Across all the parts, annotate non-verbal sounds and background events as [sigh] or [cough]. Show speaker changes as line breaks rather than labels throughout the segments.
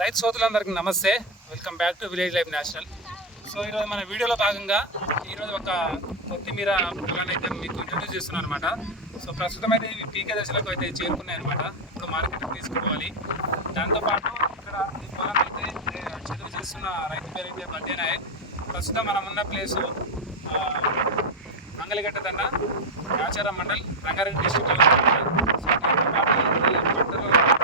రైతు సోదరులందరికీ నమస్తే. Welcome back to village life national so ఈరోజు మన వీడియోలో భాగంగా ఈరోజు ఒక కొత్తిమీర పొలాన్ని అయితే మీకు ఇంట్రడ్యూస్ చేస్తున్నాను అనమాట సో ప్రస్తుతం అయితే ఇవి పీకే దశలకు అయితే చేరుకున్నాయి అనమాట ఇప్పుడు మార్కెట్కి తీసుకుపోవాలి. దాంతోపాటు ఇక్కడ ఈ పొలం అయితే చదువు చేస్తున్న రైతు పేరు అయితే మధ్యనాయ్ ప్రస్తుతం మనం ఉన్న ప్లేసు మంగళగట్ట మంగళగడ్డ తండ రాచారం మండల్ రంగారెడ్డి డిస్టిక్లో సో పంటలు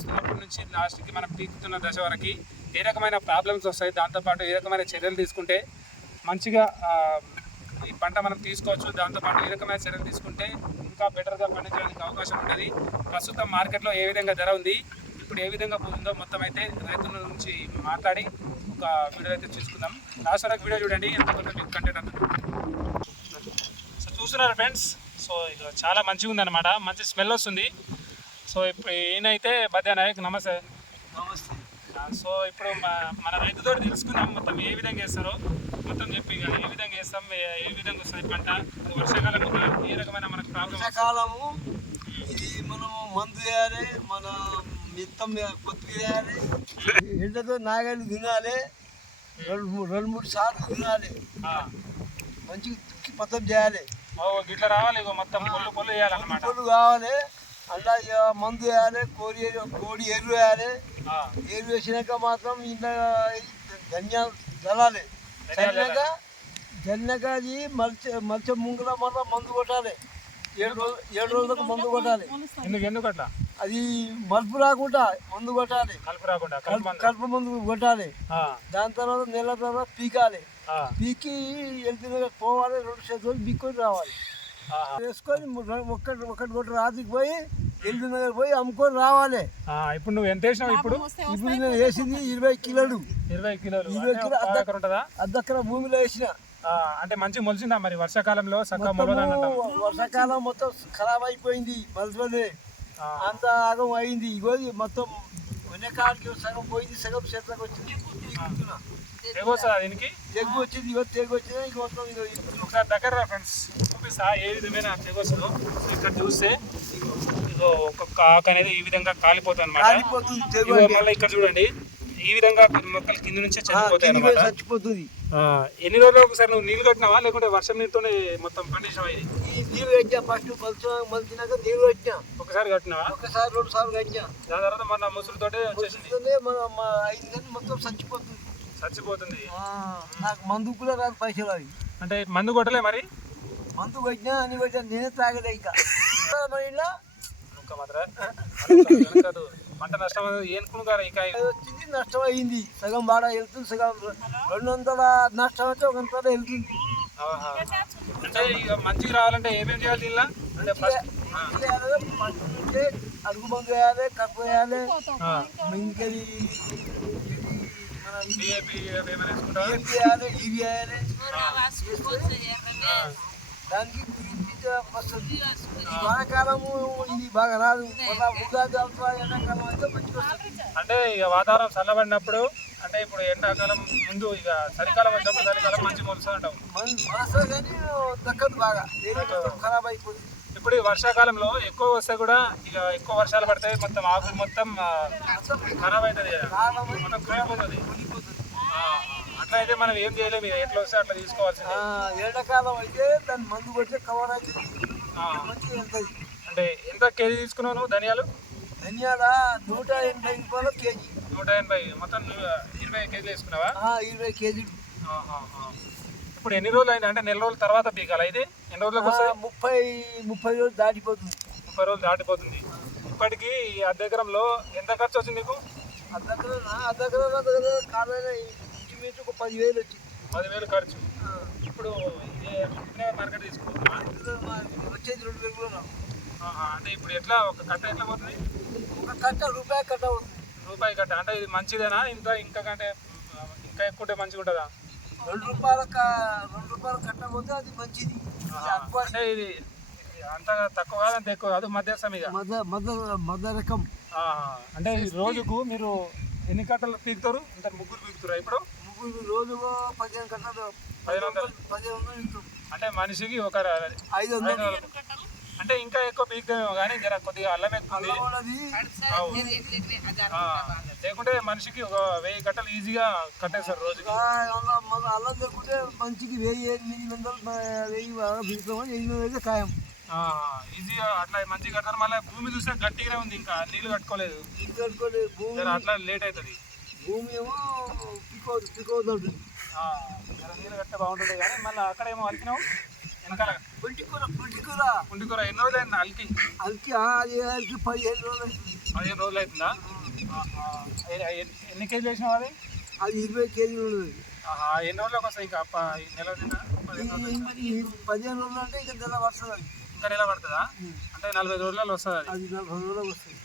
వేస్తున్నప్పటి నుంచి లాస్ట్కి మనం పీకుతున్న దశ వరకు ఏ రకమైన ప్రాబ్లమ్స్ వస్తాయి దాంతోపాటు ఏ రకమైన చర్యలు తీసుకుంటే మంచిగా ఈ పంట మనం తీసుకోవచ్చు దాంతోపాటు ఏ రకమైన చర్యలు తీసుకుంటే ఇంకా బెటర్గా పండించడానికి అవకాశం ఉంటుంది. ప్రస్తుతం మార్కెట్లో ఏ విధంగా ధర ఉంది ఇప్పుడు ఏ విధంగా పోతుందో మొత్తం అయితే రైతుల నుంచి మాట్లాడి ఒక వీడియో అయితే చూసుకుందాం లాస్ట్ వరకు వీడియో చూడండి ఎంత మీకు కంటెంట్ అంత. సో చూస్తున్నారు ఫ్రెండ్స్ సో ఇక చాలా మంచిగా ఉందన్నమాట మంచి స్మెల్ వస్తుంది. సో ఇప్పుడు ఈయనైతే బద్యా నాయక్ నమస్తే.
నమస్తే.
సో ఇప్పుడు మన రైతుతో తెలుసుకుందాం మొత్తం ఏ విధంగా వేస్తారో మొత్తం చెప్పి ఏ విధంగా వేస్తాం ఏ- విధంగా వస్తుంది పంట? వర్షాకాలం? ఏ రకమైన మనకు ప్రాబ్లమ్
వర్షాకాలము ఇది మనము మందు వేయాలి మన మిత్తం కొత్తిమీర వేయాలి. ఎండతో నాగలి తినాలి రెండు మూడు రెండు మూడు సార్లు తినాలి. మంచిగా పద్ధతి చేయాలి.
గిట్ల రావాలి మొత్తం పొల్లు పొల్లు వేయాలన్నమాట
పొలు కావాలి. అలా ఇక మందు వేయాలి కోడి కోడి ఎరువు వేయాలి.
ఆ,
ఎరువు వేసినాక మాత్రం ఇంట్లో ధన్యాలు జల్లాలి చల్లినాక జల్లినాక అది మల్చ మల్చ ముంగల మళ్ళీ మందు కొట్టాలి. ఏడు రోజులు ఏడు రోజులకు మందు కొట్టాలి.
ఎందుకు ఎందుకు అట్లా?
అది మలుపు రాకుండా మందు కొట్టాలి.
కలుపు రాకుండా కలుపు మందు.
కొట్టాలి.
ఆ,
దాని తర్వాత నెల తర్వాత పీకాలి.
ఆ,
పీకి వెళ్తున్న పోవాలి రెండు చేతులు పీక్కొని రావాలి. వేసుకొని ఒకటి ఒకటి రాతికి పోయి ఎల్లు నగర్ పోయి అమ్ముకొని రావాలి.
ఆ, ఇప్పుడు నువ్వు ఎంత వేసినావు ఇప్పుడు?
ఇప్పుడు నేను వేసింది ఇరవై కిలోలు.
ఇరవై కిలోలు.
ఇరవై కిలో
ఎకరం ఉంటుందా
అర్ధక్కర భూమిలో వేసిన.
ఆ, అంటే మంచి మొలిచిందా మరి? వర్షాకాలంలో మొలవదంటాం
వర్షాకాలం మొత్తం ఖరాబ్ అయిపోయింది. మలసలే అంత ఆగం అయింది. ఇగో మొత్తం వెనకాడికి సగం పోయింది సగం చేతలకు వచ్చింది.
తెగొస్తుందా దీనికి?
తెగ్గు వచ్చింది ఇగో తెగ్గు వచ్చింది. మొత్తం.
ఒకసారి దగ్గర ఫ్రెండ్స్. చూపిస్తా ఏ విధమైన తెగొస్తుందో సో ఇక్కడ చూస్తే ఒక్కొక్క ఆకు అనేది ఈ విధంగా కాలిపోతుంది అనమాట. మళ్ళీ ఇక్కడ చూడండి. ఈ విధంగా మొక్కలు కింద నుంచే చనిపోతాయి అనమాట
చచ్చిపోతుంది.
ఎన్ని రోజులు ఒకసారి నువ్వు నీళ్ళు కట్టినావా? లేకుంటే వర్షం నీరుతోనే మొత్తం పండించావా ఇది?
ఈ నీరు కట్టినా ఫస్ట్ మలిచి మలిచినాక నీరు కట్టినా.
ఒకసారి కట్టినావా?
ఒకసారి రెండు సార్లు కట్టినా.
దాని తర్వాత మన ముసురుతోటే వచ్చేసింది.
మన ఐదు గంటలు మొత్తం చచ్చిపోతుంది.
చచ్చిపోతుంది.
నాకు మందు కూడా రాదు పైసలు అవి.
అంటే మందు కొట్టలే మరి?
మందు కొట్టినా అన్ని కొట్టినా నేనే తాగలే ఇంకా. [laughs]
ఇంకా మాత్రం పంట నష్టం ఏనుకును గారు ఇక
వచ్చింది నష్టం అయింది. సగం బాగా వెళ్తుంది సగం రెండు వందల నష్టం అయితే ఒక వందల వెళ్తుంది.
అంటే ఇక మంచిగా రావాలంటే ఏమేమి చేయాలి దీనిలో? అంటే ఫస్ట్
అడుగు మందు వేయాలి కప్పు వేయాలి. వేయాలి దానికి గురించి వస్తుంది వానాకాలము ఇది బాగా రాదు ఉగాది ఎండాకాలం అయితే మంచిగా
అంటే ఇక వాతావరణం చల్లబడినప్పుడు అంటే ఇప్పుడు ఎండాకాలం ముందు ఇక చలికాలం వచ్చినప్పుడు చలికాలం మంచి మొలుస్తుంది అంటాం
మన కానీ దక్కదు బాగా ఏదో మొత్తం ఖరాబ్ అయిపోతుంది
ఇప్పుడు వర్షాకాలంలో ఎక్కువ వస్తే కూడా ఇక ఎక్కువ వర్షాలు పడతాయి మొత్తం ఆకులు మొత్తం ఖరాబ్ అవుతుంది కదా. మొత్తం కుళ్ళిపోతుంది అట్లా అయితే మనం ఏం చేయలేము ఎట్లా వస్తే అట్లా తీసుకోవాల్సిందే.
ఆ, ఎండాకాలం అయితే దాన్ని మందు కొట్టే కవర్ అయితే మంచిగా
అంటే ఎంత కేజీ తీసుకున్నావు ధనియాలు?
ధనియాల నూట ఎనభై రూపాయలు కేజీ.
నూట ఎనభై మొత్తం ఇరవై కేజీలు తీసుకున్నావా?
ఆ, ఇరవై కేజీలు.
ఇప్పుడు ఎన్ని రోజులు అయింది? అంటే నెల రోజుల తర్వాత పీకాలి ఇది? ఎన్ని రోజులకు
ఆ,
వస్తుంది?
ముప్పై ముప్పై రోజులు దాటిపోతుంది.
ముప్పై రోజులు దాటిపోతుంది. ఇప్పటికి అర్ధ ఎకరంలో ఎంత ఖర్చు వచ్చింది నీకు?
అద్దెకర అద్దెకర అద్దెకర కాలేజీ ఇంచుమించు ఒక పదివేలు వచ్చింది.
పదివేలు ఖర్చు. ఇప్పుడు మార్కెట్ తీసుకుంటున్నా
వచ్చేది రెండు వేలు కూడా.
అంటే ఇప్పుడు ఎట్లా? ఒక కట్ట ఎట్లా పోతుంది?
ఒక కట్ట రూపాయి కట్ట
రూపాయి కట్ట. అంటే ఇది మంచిదేనా? ఇంకా ఇంకా కంటే ఇంకా ఎక్కువ మంచిగా ఉంటుందా
రెండు రూపాయల రెండు రూపాయల కట్ట పోతే అది మంచిది.
అంటే ఇది అంత తక్కువ కాదు అంత ఎక్కువ కాదు మధ్యస్థం ఇక.
మద రకం.
అంటే రోజుకు మీరు ఎన్ని కట్టలు పీకుతారు? ఇంత ముగ్గురు పీకుతారా ఇప్పుడు?
ముగ్గురు రోజు పదిహేను కట్టలు.
పదిహేను వందలు. అంటే మనిషికి ఒక
ఐదు వందలు.
అంటే ఇంకా ఎక్కువ పీకుతామేమో కానీ జర కొద్దిగా అల్లం ఎక్కువ లేకుంటే మనిషికి ఒక వెయ్యి కట్టలు ఈజీగా కట్టేస్తారు రోజుకి.
ఆ, అల్లం మన అల్లం దొరికితే మంచికి వెయ్యి ఎనిమిది వందలు ఆ, వెయ్యి ఎనిమిది అయితే ఖాయం.
ఆ, ఈజీగా అట్లా మంచిగా కడతారు. మళ్ళీ భూమి చూస్తే గట్టిగానే ఉంది ఇంకా. నీళ్ళు కట్టుకోలేదు. అట్లా లేట్ అవుతుంది.
భూమి ఏమో పికో
జర నీళ్ళు కట్టే బాగుంటుంది కానీ మళ్ళీ అక్కడ ఏమో అలికినావు? వెనకాల.
పొంటి కూర పొంటి కూర
పుండికూర ఎన్ని రోజులు అయింది అలికి
అల్కి అది అల్కి పదిహేను రోజులు అవుతుంది
పదిహేను రోజులు అవుతుందా ఎన్ని కేజీలు వేసినావు అది?
అది ఇరవై కేజీలు ఉన్నది.
ఎన్ని రోజులకు వస్తాయి ఇంకా నెల పదిహేను రోజులు
అంటే ఇంకా నెల వస్తుంది అది.
ఇంకా నెల పడుతుందా? అంటే నలభై రోజులలో వస్తుంది అది.
అది నలభై రోజులకు వస్తుంది.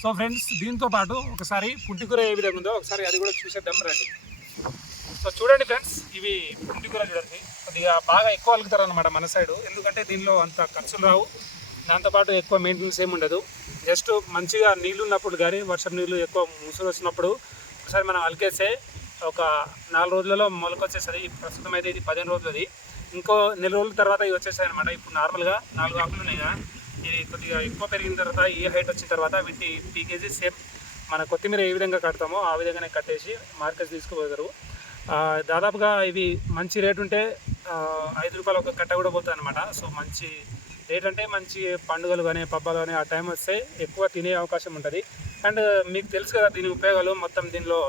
సో ఫ్రెండ్స్ దీంతో పాటు ఒకసారి పుంటికూర ఏ విధంగా ఉందో ఒకసారి అది కూడా చూసేద్దాం రండి. సో చూడండి ఫ్రెండ్స్ ఇవి పుంటికూర చూడండి. కొద్దిగా బాగా ఎక్కువ అలుగుతారు అనమాట మన సైడు. ఎందుకంటే దీనిలో అంత ఖర్చులు రావు. దాంతోపాటు ఎక్కువ మెయింటెనెన్స్ ఏమి ఉండదు. జస్ట్ మంచిగా నీళ్ళు ఉన్నప్పుడు కానీ వర్షం నీళ్ళు ఎక్కువ ముసురు వచ్చినప్పుడు ఒకసారి మనం అలికేస్తే ఒక నాలుగు రోజులలో మొలకొచ్చేస్తుంది. ప్రస్తుతం అయితే ఇది పదిహేను రోజులది. ఇంకో నెల రోజుల తర్వాత ఇవి వచ్చేసాయి అనమాట ఇప్పుడు నార్మల్గా నాలుగు ఆకులు ఉన్నాయి కదా. ఇది కొద్దిగా ఎక్కువ పెరిగిన తర్వాత ఈ హైట్ వచ్చిన తర్వాత వీటి పీకేజీ సేమ్ మన కొత్తిమీర ఏ విధంగా కడతామో ఆ విధంగానే కట్టేసి మార్కెట్ తీసుకుపోతారు. దాదాపుగా ఇవి మంచి రేట్ ఉంటే ఐదు రూపాయలు ఒక కట్ట కూడా పోతుంది అనమాట సో మంచి రేట్ అంటే మంచి పండుగలు కానీ పబ్బాలు కానీ ఆ టైం వస్తే ఎక్కువ తినే అవకాశం ఉంటుంది. అండ్ మీకు తెలుసు కదా దీని ఉపయోగాలు మొత్తం దీనిలో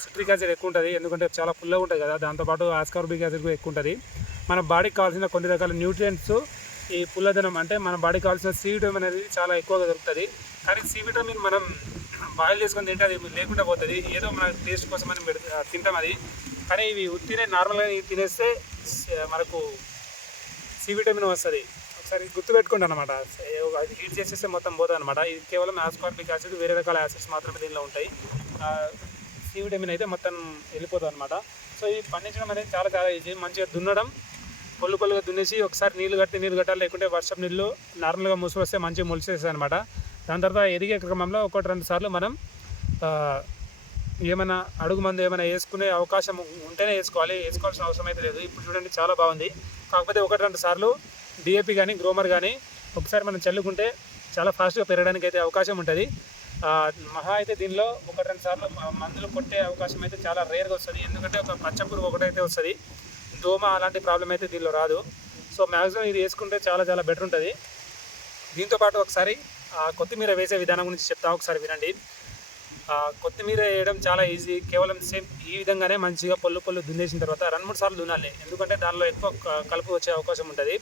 సిట్రిక్ యాసిడ్ ఎక్కువ ఉంటుంది. ఎందుకంటే చాలా పుల్లగా ఉంటుంది కదా దాంతోపాటు ఆస్కార్బిక్ యాసిడ్ కూడా ఎక్కువ ఉంటుంది. మన బాడీకి కావాల్సిన కొన్ని రకాల న్యూట్రియంట్స్ ఈ పుల్లదనం అంటే మన బాడీకి కావాల్సిన సి విటమిన్ అనేది చాలా ఎక్కువగా దొరుకుతుంది. కానీ సి విటమిన్ మనం బాయిల్ చేసుకొని తింటే అది లేకుండా పోతుంది. ఏదో మన టేస్ట్ కోసం మనం తింటాం అది. కానీ ఇవి ఉత్తినే నార్మల్గా తినేస్తే మనకు సి విటమిన్ వస్తుంది. ఒకసారి గుర్తుపెట్టుకోండి అనమాట అది హీట్ చేసేస్తే మొత్తం పోతుంది అనమాట ఇది కేవలం ఆస్కార్బిక్ యాసిడ్ వేరే రకాల యాసిడ్స్ మాత్రమే దీనిలో ఉంటాయి. సి విటమిన్ అయితే మొత్తం వెళ్ళిపోతుంది అనమాట సో ఇది పండించడం అనేది చాలా చాలా ఈజీ మంచిగా దున్నడం కొల్లు కొల్లుగా దున్నేసి ఒకసారి నీళ్ళు కట్టి నీళ్ళు కట్టాలి లేకుంటే వర్షం నీళ్ళు నార్మల్గా మూసి వస్తే మంచిగా మొలిసేస్తాయి అనమాట దాని తర్వాత ఎదిగే క్రమంలో ఒకటి రెండు సార్లు మనం ఏమైనా అడుగు మందు ఏమైనా వేసుకునే అవకాశం ఉంటేనే వేసుకోవాలి. వేసుకోవాల్సిన అవసరం అయితే లేదు. ఇప్పుడు చూడండి చాలా బాగుంది. కాకపోతే ఒకటి రెండు సార్లు డిఏపి కానీ గ్రోమర్ కానీ ఒకసారి మనం చల్లుకుంటే చాలా ఫాస్ట్గా పెరగడానికి అయితే అవకాశం ఉంటుంది. మహా అయితే దీనిలో ఒకటి రెండు సార్లు మందులు కొట్టే అవకాశం అయితే చాలా రేర్గా వస్తుంది. ఎందుకంటే ఒక పచ్చ పురుగు ఒకటైతే వస్తుంది. దోమ అలాంటి ప్రాబ్లం అయితే దీనిలో రాదు. సో మ్యాక్సిమం ఇది వేసుకుంటే చాలా చాలా బెటర్ ఉంటుంది. దీంతో పాటు ఒకసారి కొత్తిమీర వేసే విధానం గురించి చెప్తా ఒకసారి వినండి. కొత్తిమీర వేయడం చాలా ఈజీ కేవలం సేమ్ ఈ విధంగానే మంచిగా పొల్లు పొల్లు దున్నేసిన తర్వాత రెండు మూడు సార్లు దున్నాలి. ఎందుకంటే దానిలో ఎక్కువ కలుపు వచ్చే అవకాశం ఉంటుంది.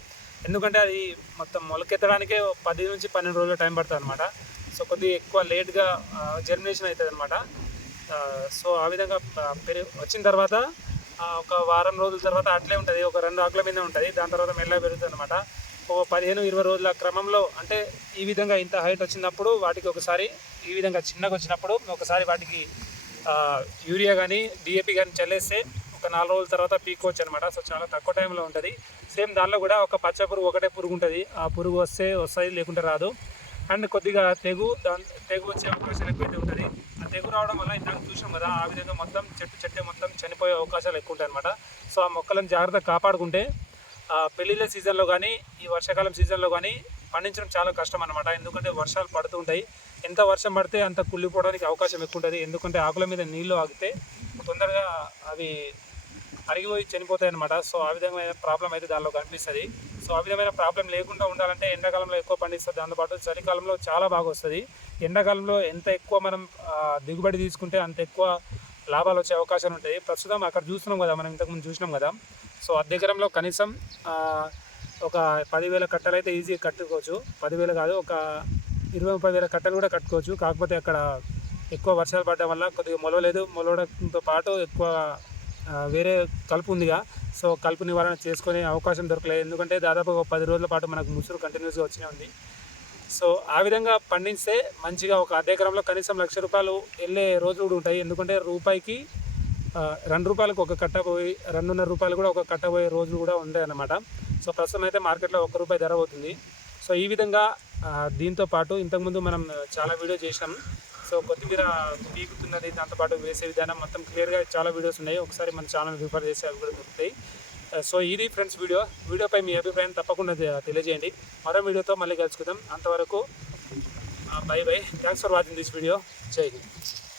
ఎందుకంటే అది మొత్తం మొలకెత్తడానికే పది నుంచి పన్నెండు రోజులు టైం పడుతుంది అనమాట సో కొద్దిగా ఎక్కువ లేట్గా జర్మినేషన్ అవుతుంది అనమాట సో ఆ విధంగా పెరి వచ్చిన తర్వాత ఒక వారం రోజుల తర్వాత అట్లే ఉంటుంది. ఒక రెండు ఆకుల మీద ఉంటుంది. దాని తర్వాత మెల్లగా పెరుగుతుంది అనమాట ఒక పదిహేను ఇరవై రోజుల క్రమంలో అంటే ఈ విధంగా ఇంత హైట్ వచ్చినప్పుడు వాటికి ఒకసారి ఈ విధంగా చిన్నగా వచ్చినప్పుడు ఒకసారి వాటికి యూరియా కానీ డిఏపి కానీ చల్లేస్తే ఒక నాలుగు రోజుల తర్వాత పీకోవచ్చు అనమాట సో చాలా తక్కువ టైంలో ఉంటుంది. సేమ్ దానిలో కూడా ఒక పచ్చ పురుగు ఒకటే పురుగు ఉంటుంది. ఆ పురుగు వస్తే వస్తుంది లేకుంటే రాదు. అండ్ కొద్దిగా తెగు దాని తెగు వచ్చే అవకాశం ఎక్కువైతే ఉంటుంది. తెగు రావడం వల్ల ఇందాక చూసాం కదా ఆ విధంగా మొత్తం చెట్టు చెట్టే మొత్తం చనిపోయే అవకాశాలు ఎక్కువ ఉంటాయి అనమాట సో ఆ మొక్కలను జాగ్రత్తగా కాపాడుకుంటే ఆ పెళ్ళిళ్ళ సీజన్లో కానీ ఈ వర్షాకాలం సీజన్లో కానీ పండించడం చాలా కష్టం అనమాట ఎందుకంటే వర్షాలు పడుతూ ఉంటాయి ఎంత వర్షం పడితే అంత కుళ్ళిపోవడానికి అవకాశం ఎక్కువ ఉంటుంది ఎందుకంటే ఆకుల మీద నీళ్ళు ఆగితే తొందరగా అవి అరిగిపోయి చనిపోతాయి అనమాట సో ఆ విధమైన ప్రాబ్లం అయితే దానిలో కనిపిస్తుంది. సో ఆ విధమైన ప్రాబ్లం లేకుండా ఉండాలంటే ఎండాకాలంలో ఎక్కువ పండిస్తుంది దాంతోపాటు చలికాలంలో చాలా బాగా వస్తుంది. ఎండాకాలంలో ఎంత ఎక్కువ మనం దిగుబడి తీసుకుంటే అంత ఎక్కువ లాభాలు వచ్చే అవకాశాలు ఉంటాయి. ప్రస్తుతం అక్కడ చూస్తున్నాం కదా మనం ఇంతకుముందు చూసినాం కదా. సో అద్దె ఎకరంలో కనీసం ఒక పదివేల కట్టలు అయితే ఈజీగా కట్టుకోవచ్చు. పదివేలు కాదు ఒక ఇరవై ముప్పై వేల కట్టలు కూడా కట్టుకోవచ్చు. కాకపోతే అక్కడ ఎక్కువ వర్షాలు పడడం వల్ల కొద్దిగా మొలవలేదు. మొలవడంతో పాటు ఎక్కువ వేరే కలుపు ఉందిగా. సో కలుపు నివారణ చేసుకునే అవకాశం దొరకలేదు. ఎందుకంటే దాదాపు ఒక పది రోజుల పాటు మనకు ముసురు కంటిన్యూస్గా వచ్చినే ఉంది. సో ఆ విధంగా పండిస్తే మంచిగా ఒక అర్ధ ఎకరంలో కనీసం లక్ష రూపాయలు వెళ్ళే రోజులు కూడా ఉంటాయి. ఎందుకంటే రూపాయికి రెండు రూపాయలకు ఒక కట్ట పోయి రెండున్నర రూపాయలు కూడా ఒక కట్ట పోయే రోజులు కూడా ఉంటాయి అన్నమాట సో ప్రస్తుతం అయితే మార్కెట్లో ఒక రూపాయి ధర అవుతుంది సో ఈ విధంగా దీంతో పాటు ఇంతకుముందు మనం చాలా వీడియో చేసినాం. సో కొత్తిమీర పీకుతున్నది దాంతోపాటు వేసే విధానం మొత్తం క్లియర్గా చాలా వీడియోస్ ఉన్నాయి. ఒకసారి మన ఛానల్ రిఫర్ చేసి అవి కూడా దొరుకుతాయి. Uh, సో ఇది ఫ్రెండ్స్ వీడియో వీడియోపై మీ అభిప్రాయం తప్పకుండా తెలియజేయండి. మరో వీడియోతో మళ్ళీ కలుసుకుందాం. అంతవరకు bye bye thanks for watching this video Jai Hind